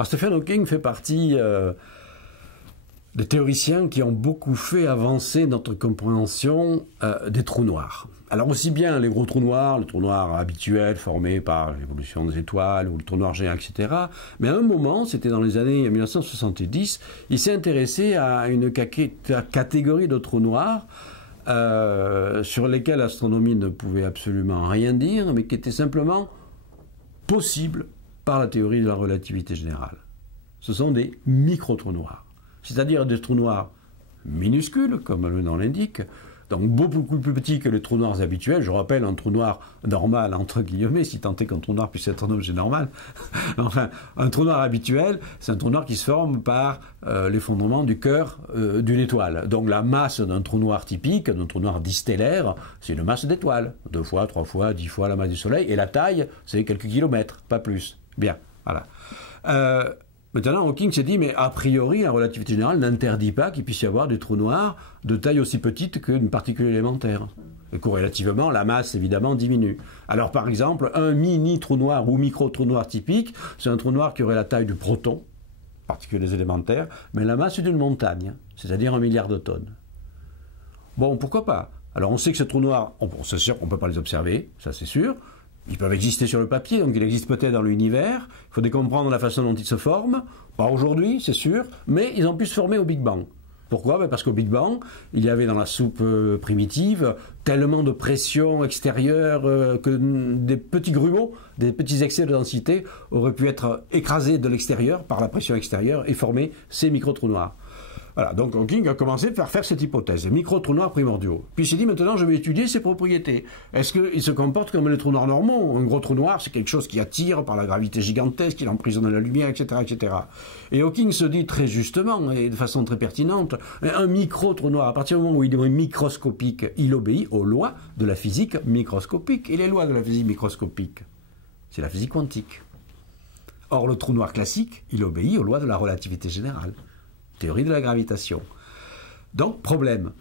Alors Stephen Hawking fait partie des théoriciens qui ont beaucoup fait avancer notre compréhension des trous noirs. Alors aussi bien les gros trous noirs habituels formés par l'évolution des étoiles ou le trou noir géant, etc. Mais à un moment, c'était dans les années 1970, il s'est intéressé à une catégorie de trous noirs sur lesquels l'astronomie ne pouvait absolument rien dire, mais qui étaient simplement possibles par la théorie de la relativité générale. Ce sont des micro-trous noirs, c'est-à-dire des trous noirs minuscules, comme le nom l'indique, donc beaucoup plus petits que les trous noirs habituels. Je rappelle, un trou noir normal, entre guillemets, si tant est qu'un trou noir puisse être un objet normal. Enfin, un trou noir habituel, c'est un trou noir qui se forme par l'effondrement du cœur d'une étoile. Donc la masse d'un trou noir typique, d'un trou noir distellaire, c'est une masse d'étoiles. 2 fois, 3 fois, 10 fois la masse du Soleil. Et la taille, c'est quelques kilomètres, pas plus. Bien, voilà. Maintenant, Hawking s'est dit, mais a priori, la relativité générale n'interdit pas qu'il puisse y avoir des trous noirs de taille aussi petite qu'une particule élémentaire. Et corrélativement, la masse, évidemment, diminue. Alors, par exemple, un mini-trou noir ou micro-trou noir typique, c'est un trou noir qui aurait la taille du proton, particules élémentaires, mais la masse d'une montagne, c'est-à-dire 1 milliard de tonnes. Bon, pourquoi pas? Alors, on sait que ces trous noirs, c'est sûr qu'on ne peut pas les observer, ça c'est sûr. Ils peuvent exister sur le papier, donc ils existent peut-être dans l'univers. Il faut comprendre la façon dont ils se forment. Pas aujourd'hui, c'est sûr, mais ils ont pu se former au Big Bang. Pourquoi? Parce qu'au Big Bang, il y avait dans la soupe primitive tellement de pression extérieure que des petits grumeaux, des petits excès de densité auraient pu être écrasés de l'extérieur par la pression extérieure et former ces micro-trous noirs. Voilà, donc Hawking a commencé par faire cette hypothèse, les micro-trous noirs primordiaux. Puis il s'est dit, maintenant je vais étudier ses propriétés. Est-ce qu'ils se comportent comme les trous noirs normaux? Un gros trou noir, c'est quelque chose qui attire par la gravité gigantesque, qui emprisonne la lumière, etc., etc. Et Hawking se dit très justement, et de façon très pertinente, un micro-trou noir, à partir du moment où il est microscopique, il obéit aux lois de la physique microscopique. Et les lois de la physique microscopique, c'est la physique quantique. Or, le trou noir classique, il obéit aux lois de la relativité générale. Théorie de la gravitation. Donc, problème.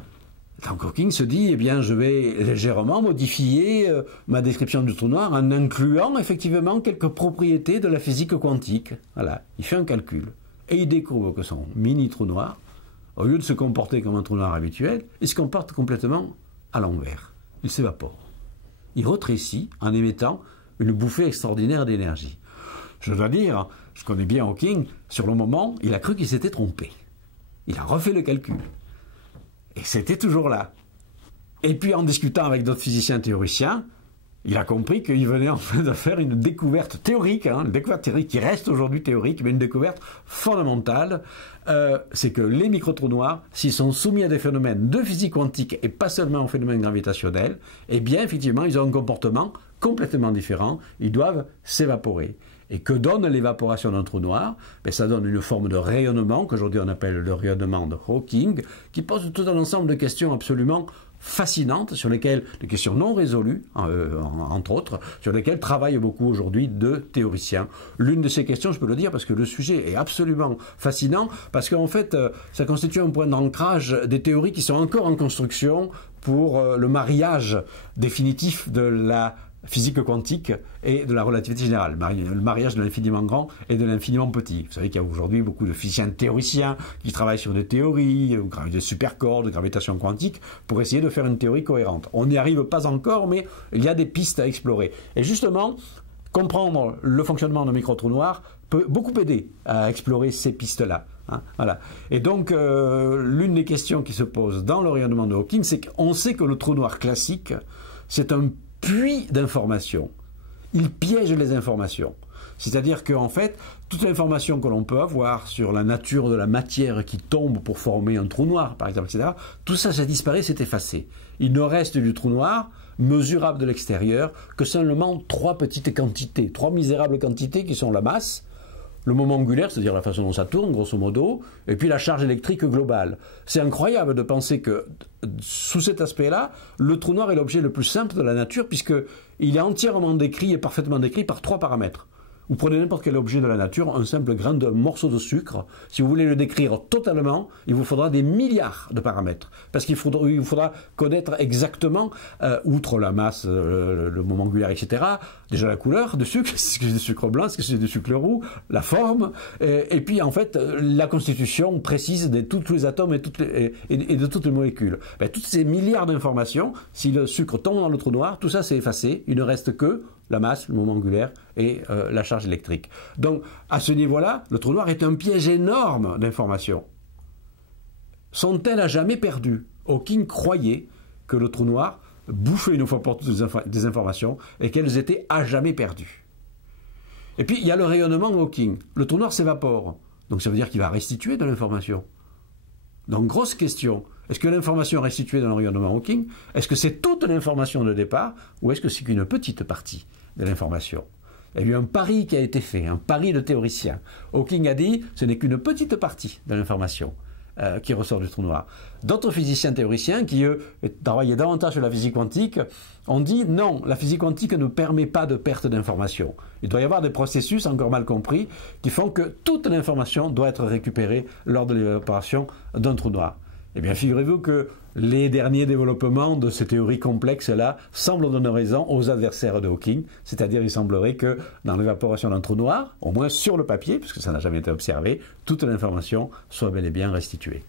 Donc, Hawking se dit, eh bien, je vais légèrement modifier ma description du trou noir en incluant effectivement quelques propriétés de la physique quantique. Voilà, il fait un calcul. Et il découvre que son mini-trou noir, au lieu de se comporter comme un trou noir habituel, il se comporte complètement à l'envers. Il s'évapore. Il rétrécit en émettant une bouffée extraordinaire d'énergie. Je dois dire, je connais bien Hawking, sur le moment, il a cru qu'il s'était trompé. Il a refait le calcul. Et c'était toujours là. Et puis en discutant avec d'autres physiciens théoriciens, il a compris qu'il venait en fait de faire une découverte théorique, une découverte théorique qui reste aujourd'hui théorique, mais une découverte fondamentale, c'est que les micro-trous noirs, s'ils sont soumis à des phénomènes de physique quantique et pas seulement aux phénomènes gravitationnels, eh bien effectivement ils ont un comportement complètement différent, ils doivent s'évaporer. Et que donne l'évaporation d'un trou noir? Ben, ça donne une forme de rayonnement, qu'aujourd'hui on appelle le rayonnement de Hawking, qui pose tout un ensemble de questions absolument fascinantes, sur lesquelles, des questions non résolues, entre autres, sur lesquelles travaillent beaucoup aujourd'hui deux théoriciens. L'une de ces questions, je peux le dire, parce que le sujet est absolument fascinant, parce qu'en fait, ça constitue un point d'ancrage des théories qui sont encore en construction pour le mariage définitif de la physique quantique et de la relativité générale, le mariage de l'infiniment grand et de l'infiniment petit. Vous savez qu'il y a aujourd'hui beaucoup de physiciens théoriciens qui travaillent sur des théories, de supercorps, de gravitation quantique, pour essayer de faire une théorie cohérente. On n'y arrive pas encore, mais il y a des pistes à explorer. Et justement, comprendre le fonctionnement de micro-trous noirs peut beaucoup aider à explorer ces pistes-là. Voilà. Et donc, l'une des questions qui se pose dans le rayonnement de Hawking, c'est qu'on sait que le trou noir classique, c'est un puits d'informations. Il piège les informations. C'est-à-dire qu'en fait, toute l'information que l'on peut avoir sur la nature de la matière qui tombe pour former un trou noir, par exemple, etc., tout ça, ça disparaît, c'est effacé. Il ne reste du trou noir, mesurable de l'extérieur, que seulement 3 petites quantités, 3 misérables quantités qui sont la masse, le moment angulaire, c'est-à-dire la façon dont ça tourne, grosso modo, et puis la charge électrique globale. C'est incroyable de penser que, sous cet aspect-là, le trou noir est l'objet le plus simple de la nature, puisqu'il est entièrement décrit et parfaitement décrit par 3 paramètres. Vous prenez n'importe quel objet de la nature, un simple grain de morceau de sucre. Si vous voulez le décrire totalement, il vous faudra des milliards de paramètres. Parce qu'il faudra connaître exactement, outre la masse, le moment angulaire, etc., déjà la couleur de sucre, est-ce que c'est du sucre blanc, est-ce que c'est du sucre roux, la forme, et puis en fait la constitution précise de tous les atomes et de toutes les molécules. Ben, toutes ces milliards d'informations, si le sucre tombe dans le trou noir, tout ça c'est effacé, il ne reste que la masse, le moment angulaire et la charge électrique. Donc, à ce niveau-là, le trou noir est un piège énorme d'informations. Sont-elles à jamais perdues? Hawking croyait que le trou noir bouffait une fois pour toutes des informations et qu'elles étaient à jamais perdues. Et puis, il y a le rayonnement Hawking. Le trou noir s'évapore. Donc, ça veut dire qu'il va restituer de l'information. Donc, grosse question. Est-ce que l'information restituée dans le rayonnement Hawking, est-ce que c'est toute l'information de départ ou est-ce que c'est qu'une petite partie de l'information? Il y a eu un pari qui a été fait, un pari de théoricien. Hawking a dit ce n'est qu'une petite partie de l'information qui ressort du trou noir. D'autres physiciens théoriciens qui, eux, travaillaient davantage sur la physique quantique, ont dit non, la physique quantique ne permet pas de perte d'information. Il doit y avoir des processus encore mal compris qui font que toute l'information doit être récupérée lors de l'évaporation d'un trou noir. Eh bien, figurez-vous que les derniers développements de ces théories complexes-là semblent donner raison aux adversaires de Hawking, c'est-à-dire il semblerait que dans l'évaporation d'un trou noir, au moins sur le papier, puisque ça n'a jamais été observé, toute l'information soit bel et bien restituée.